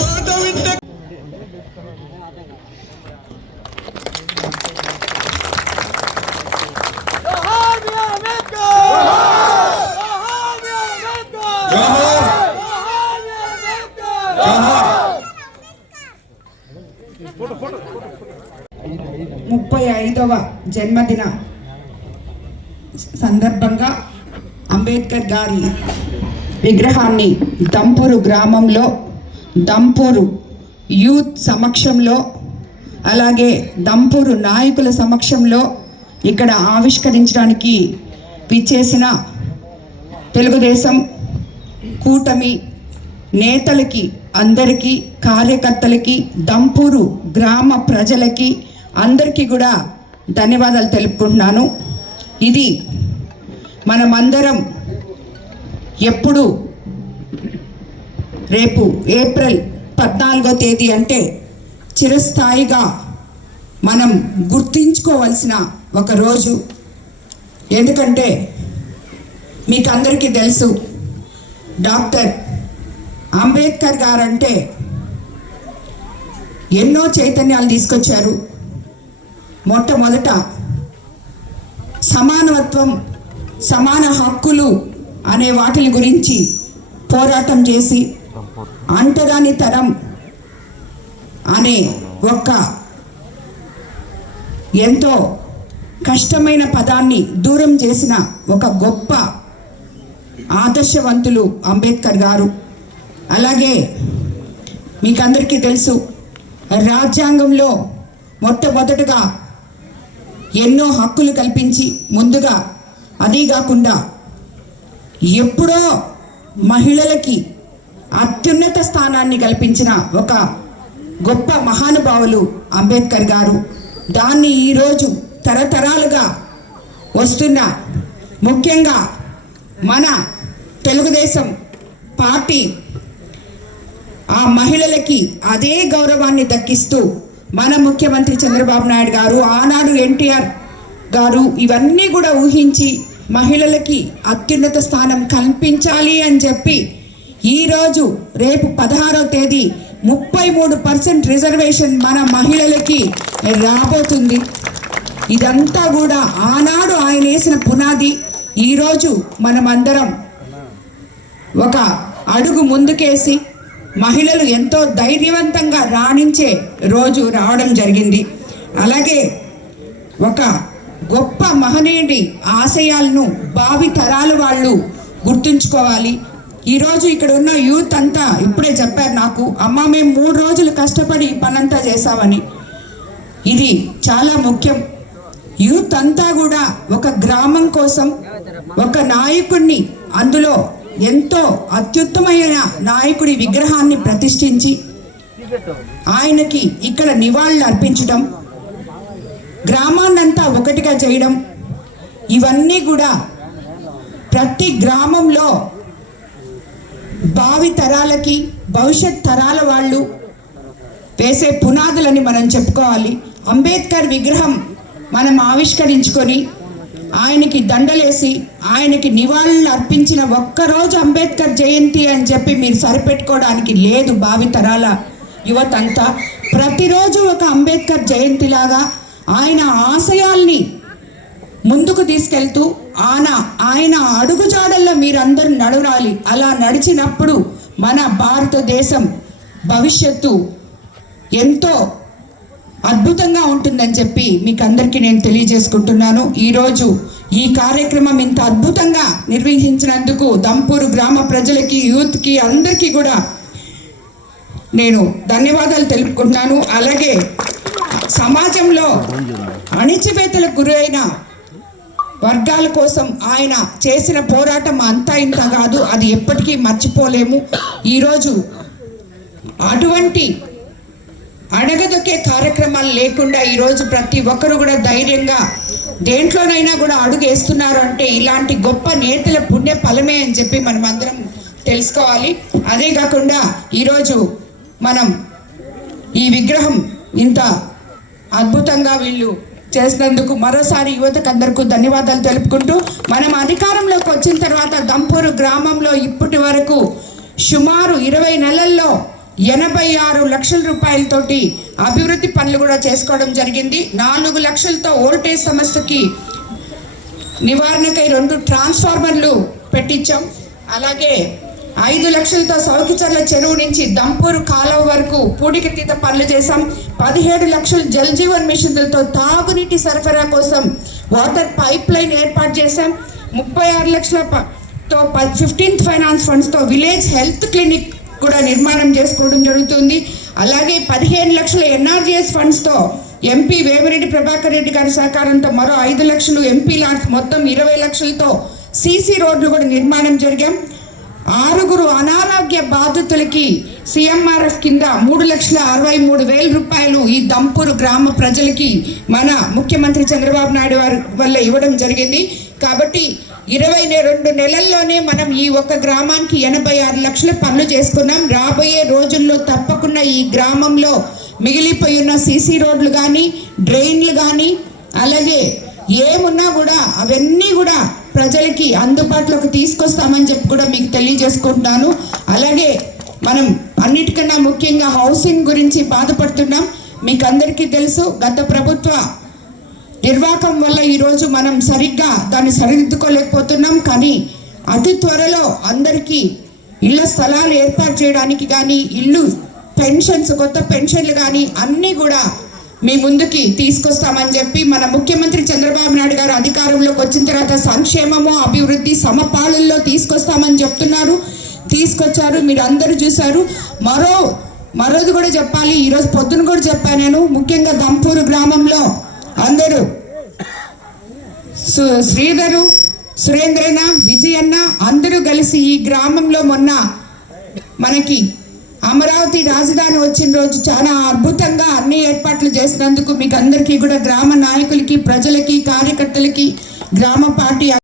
మాట వింటే ముప్పై 35వ జన్మదిన సందర్భంగా అంబేద్కర్ గారి విగ్రహాన్ని దంపూరు గ్రామంలో దంపూరు యూత్ సమక్షంలో అలాగే దంపూరు నాయకుల సమక్షంలో ఇక్కడ ఆవిష్కరించడానికి విచ్చేసిన తెలుగుదేశం కూటమి నేతలకి అందరికీ కార్యకర్తలకి దంపూరు గ్రామ ప్రజలకి అందరికీ కూడా ధన్యవాదాలు తెలుపుకుంటున్నాను. ఇది మనమందరం ఎప్పుడు రేపు ఏప్రిల్ 14వ తేదీ అంటే చిరస్థాయిగా మనం గుర్తించుకోవాల్సిన ఒక రోజు. ఎందుకంటే మీకు అందరికీ తెలుసు డాక్టర్ అంబేద్కర్ గారంటే ఎన్నో చైతన్యాలు తీసుకొచ్చారు. మొట్టమొదట సమానత్వం సమాన హక్కులు అనే వాటిని గురించి పోరాటం చేసి అంటరాని తరం అనే ఒక ఎంతో కష్టమైన పదాన్ని దూరం చేసిన ఒక గొప్ప ఆదర్శవంతులు అంబేద్కర్ గారు. అలాగే మీకు అందరికీ తెలుసు రాజ్యాంగంలో మొట్టమొదటగా ఎన్నో హక్కులు కల్పించి ముందుగా అదీ కాకుండా ఎప్పుడో మహిళలకి అత్యున్నత స్థానాన్ని కల్పించిన ఒక గొప్ప మహానుభావులు అంబేద్కర్ గారు. దాన్ని ఈరోజు తరతరాలుగా వస్తున్న ముఖ్యంగా మన తెలుగుదేశం పార్టీ ఆ మహిళలకి అదే గౌరవాన్ని దక్కిస్తూ మన ముఖ్యమంత్రి చంద్రబాబు నాయుడు గారు ఆనాడు ఎన్టీఆర్ గారు ఇవన్నీ కూడా ఊహించి మహిళలకి అత్యున్నత స్థానం కల్పించాలి అని చెప్పి ఈరోజు రేపు 16వ తేదీ 33% రిజర్వేషన్ మన మహిళలకి రాబోతుంది. ఇదంతా కూడా ఆనాడు ఆయన వేసిన పునాది. ఈరోజు మనమందరం ఒక అడుగు ముందుకేసి మహిళలు ఎంతో ధైర్యవంతంగా రాణించే రోజు రావడం జరిగింది. అలాగే ఒక గొప్ప మహనీయుడి ఆశయాలను భావి తరాల వాళ్ళు గుర్తుంచుకోవాలి. ఈరోజు ఇక్కడ ఉన్న యూత్ అంతా ఇప్పుడే చెప్పారు నాకు, అమ్మ మేము 3 రోజులు కష్టపడి పనంతా చేసామని. ఇది చాలా ముఖ్యం. యూత్ అంతా కూడా ఒక గ్రామం కోసం ఒక నాయకుడిని, అందులో ఎంతో అత్యుత్తమైన నాయకుడి విగ్రహాన్ని ప్రతిష్ఠించి ఆయనకి ఇక్కడ నివాళులు అర్పించడం, గ్రామాన్నంతా ఒకటిగా చేయడం, ఇవన్నీ కూడా ప్రతి గ్రామంలో భావి తరాలకి భవిష్యత్ తరాల వాళ్ళు వేసే పునాదులని మనం చెప్పుకోవాలి. అంబేద్కర్ విగ్రహం మనం ఆవిష్కరించుకొని ఆయనకి దండలేసి ఆయనకి నివాళులు అర్పించిన ఒక్కరోజు అంబేద్కర్ జయంతి అని చెప్పి మీరు సరిపెట్టుకోవడానికి లేదు. భావితరాల యువతంతా ప్రతిరోజు ఒక అంబేద్కర్ జయంతిలాగా ఆయన ఆశయాల్ని ముందుకు తీసుకెళ్తూ ఆయన అడుగుజాడల్లో మీరందరూ నడవాలి. అలా నడిచినప్పుడు మన భారతదేశం భవిష్యత్తు ఎంతో అద్భుతంగా ఉంటుందని చెప్పి మీకు అందరికీ నేను తెలియజేసుకుంటున్నాను. ఈరోజు ఈ కార్యక్రమం ఇంత అద్భుతంగా నిర్వహించినందుకు దంపూరు గ్రామ ప్రజలకి యూత్కి అందరికీ కూడా నేను ధన్యవాదాలు తెలుపుకుంటున్నాను. అలాగే సమాజంలో అణిచివేతలకు గురైన వర్గాల కోసం ఆయన చేసిన పోరాటం అంతా ఇంత కాదు, అది ఎప్పటికీ మర్చిపోలేము. ఈరోజు అటువంటి అడగదొక్కే కార్యక్రమాలు లేకుండా ఈరోజు ప్రతి ఒక్కరు కూడా ధైర్యంగా దేంట్లోనైనా కూడా అడుగు వేస్తున్నారు అంటే ఇలాంటి గొప్ప నేతల పుణ్య ఫలమే అని చెప్పి మనం అందరం తెలుసుకోవాలి. అదే కాకుండా ఈరోజు మనం ఈ విగ్రహం ఇంత అద్భుతంగా వీళ్ళు చేసినందుకు మరోసారి యువతకు అందరికీ ధన్యవాదాలు తెలుపుకుంటూ, మనం అధికారంలోకి వచ్చిన తర్వాత దంపూరు గ్రామంలో ఇప్పటి వరకు సుమారు 20 నెలల్లో 86 లక్షల రూపాయలతోటి అభివృద్ధి పనులు కూడా చేసుకోవడం జరిగింది. 4 లక్షలతో వోల్టేజ్ సమస్యకి నివారణకై 2 ట్రాన్స్ఫార్మర్లు పెట్టించాం. అలాగే 5 లక్షలతో సౌకిచర్ల చెరువు నుంచి దంపూరు కాలువ వరకు పూడికతీత పనులు చేశాం. 17 లక్షలు జల్ జీవన్ మిషన్లతో తాగునీటి సరఫరా కోసం వాటర్ పైప్ లైన్ ఏర్పాటు చేశాం. 36 లక్షలతో 15th ఫైనాన్స్ ఫండ్స్తో విలేజ్ హెల్త్ క్లినిక్ కూడా నిర్మాణం చేసుకోవడం జరుగుతుంది. అలాగే 15 లక్షల ఎన్ఆర్జీఎస్ ఫండ్స్తో ఎంపీ వేమిరెడ్డి ప్రభాకర్ రెడ్డి గారి సహకారంతో మరో 5 లక్షలు, ఎంపీ లాంటి మొత్తం 20 లక్షలతో సీసీ రోడ్లు కూడా నిర్మాణం జరిగాం. 6 అనారోగ్య బాధితులకి సిఎంఆర్ఎఫ్ కింద 3,63,000 రూపాయలు ఈ దంపూరు గ్రామ ప్రజలకి మన ముఖ్యమంత్రి చంద్రబాబు నాయుడు వారి వల్ల ఇవ్వడం జరిగింది. కాబట్టి 22 నెలల్లోనే మనం ఈ ఒక్క గ్రామానికి 86 లక్షల పనులు చేసుకున్నాం. రాబోయే రోజుల్లో తప్పకుండా ఈ గ్రామంలో మిగిలిపోయి ఉన్న సీసీ రోడ్లు కానీ, డ్రైన్లు కానీ, అలాగే ఏమున్నా కూడా అవన్నీ కూడా ప్రజలకి అందుబాటులోకి తీసుకొస్తామని చెప్పి కూడా మీకు తెలియజేసుకుంటున్నాను. అలాగే మనం అన్నిటికన్నా ముఖ్యంగా హౌసింగ్ గురించి బాధపడుతున్నాం. మీకు అందరికీ తెలుసు, గత ప్రభుత్వ నిర్వాహకం వల్ల ఈరోజు మనం సరిగ్గా దాన్ని సరిదిద్దుకోలేకపోతున్నాం. కానీ అతి త్వరలో అందరికీ ఇళ్ల స్థలాలు ఏర్పాటు చేయడానికి కానీ, ఇల్లు పెన్షన్స్, కొత్త పెన్షన్లు కానీ అన్నీ కూడా మీ ముందుకి తీసుకొస్తామని చెప్పి మన ముఖ్యమంత్రి చంద్రబాబు నాయుడు గారు అధికారంలోకి వచ్చిన తర్వాత సంక్షేమము అభివృద్ధి సమపాలనలో తీసుకొస్తామని చెప్తున్నారు. తీసుకొచ్చారు, మీరు అందరూ చూశారు. మరోది కూడా చెప్పాలి. ఈరోజు పొద్దున కూడా చెప్పాను నేను, ముఖ్యంగా దంపూరు గ్రామంలో అందరూ శ్రీధరు, సురేంద్రన్న, విజయన్న అందరూ కలిసి ఈ గ్రామంలో మొన్న మనకి అమరావతి రాజధాని వచ్చిన రోజు చాలా అద్భుతంగా అన్ని ఏర్పాట్లు చేసినందుకు మీకు అందరికీ కూడా గ్రామ నాయకులకి, ప్రజలకి, కార్యకర్తలకి, గ్రామ పార్టీ